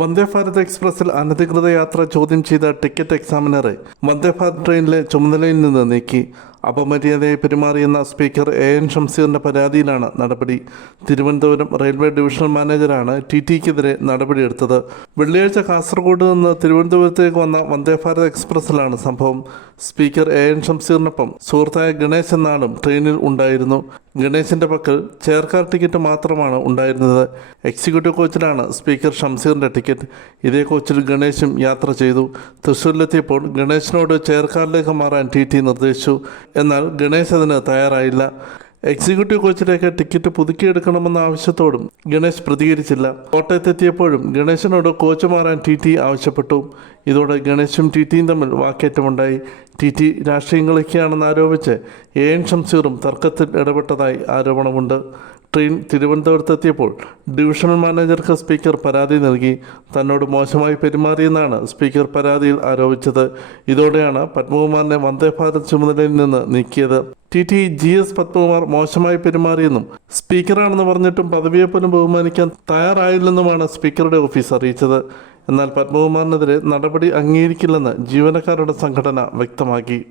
വന്ദേഭാരത് എക്സ്പ്രസിൽ അനധികൃത യാത്ര ചോദ്യം ചെയ്ത ടിക്കറ്റ് എക്സാമിനറെ വന്ദേഭാരത് ട്രെയിനിലെ ചുമതലയിൽ നിന്ന് നീക്കി. അപമര്യാദയായി പെരുമാറിയെന്ന സ്പീക്കർ എൻ ഷംസീറിന്റെ പരാതിയിലാണ് നടപടി. തിരുവനന്തപുരം റെയിൽവേ ഡിവിഷണൽ മാനേജറാണ് ടിക്കെതിരെ നടപടിയെടുത്തത്. വെള്ളിയാഴ്ച കാസർഗോഡ് നിന്ന് തിരുവനന്തപുരത്തേക്ക് വന്ന വന്ദേഭാരത് എക്സ്പ്രസിലാണ് സംഭവം. സ്പീക്കർ എൻ ഷംസീറിനൊപ്പം സുഹൃത്തായ ഗണേശ് എന്ന ആളും ട്രെയിനിൽ ഉണ്ടായിരുന്നു. ഗണേശിന്റെ പക്കൽ ചെയർകാർ ടിക്കറ്റ് മാത്രമാണ് ഉണ്ടായിരുന്നത്. എക്സിക്യൂട്ടീവ് കോച്ചിലാണ് സ്പീക്കർ ഷംസീറിന്റെ ടിക്കറ്റ്. ഇതേ കോച്ചിൽ ഗണേശും യാത്ര ചെയ്തു. തൃശ്ശൂരിലെത്തിയപ്പോൾ ഗണേശിനോട് ചെയർകാറിലേക്ക് മാറാൻ ടി നിർദ്ദേശിച്ചു. എന്നാൽ ഗണേശ് അതിന് തയ്യാറായില്ല. എക്സിക്യൂട്ടീവ് കോച്ചിലേക്ക് ടിക്കറ്റ് പുതുക്കിയെടുക്കണമെന്ന ആവശ്യത്തോടും ഗണേശ് പ്രതികരിച്ചില്ല. കോട്ടയത്തെത്തിയപ്പോഴും ഗണേശിനോട് കോച്ച് മാറാൻ ടി ആവശ്യപ്പെട്ടു. ഇതോടെ ഗണേശും ടിയും തമ്മിൽ വാക്കേറ്റമുണ്ടായി. ടി രാഷ്ട്രീയം കളിക്കുകയാണെന്ന് ആരോപിച്ച് എൻ ഷംസീറും തർക്കത്തിൽ ഇടപെട്ടതായി ആരോപണമുണ്ട്. ട്രെയിൻ തിരുവനന്തപുരത്തെത്തിയപ്പോൾ ഡിവിഷണൽ മാനേജർക്ക് സ്പീക്കർ പരാതി നൽകി. തന്നോട് മോശമായി പെരുമാറിയെന്നാണ് സ്പീക്കർ പരാതിയിൽ ആരോപിച്ചത്. ഇതോടെയാണ് പത്മകുമാറിനെ വന്ദേഭാരത് ചുമതലയിൽ നിന്ന് നീക്കിയത്. GS പത്മകുമാർ മോശമായി പെരുമാറിയെന്നും സ്പീക്കറാണെന്ന് പറഞ്ഞിട്ടും പദവിയെപ്പോലും ബഹുമാനിക്കാൻ തയ്യാറായില്ലെന്നുമാണ് സ്പീക്കറുടെ ഓഫീസ് അറിയിച്ചത്. എന്നാൽ പത്മകുമാറിനെതിരെ നടപടി അംഗീകരിക്കില്ലെന്ന് ജീവനക്കാരുടെ സംഘടന വ്യക്തമാക്കി.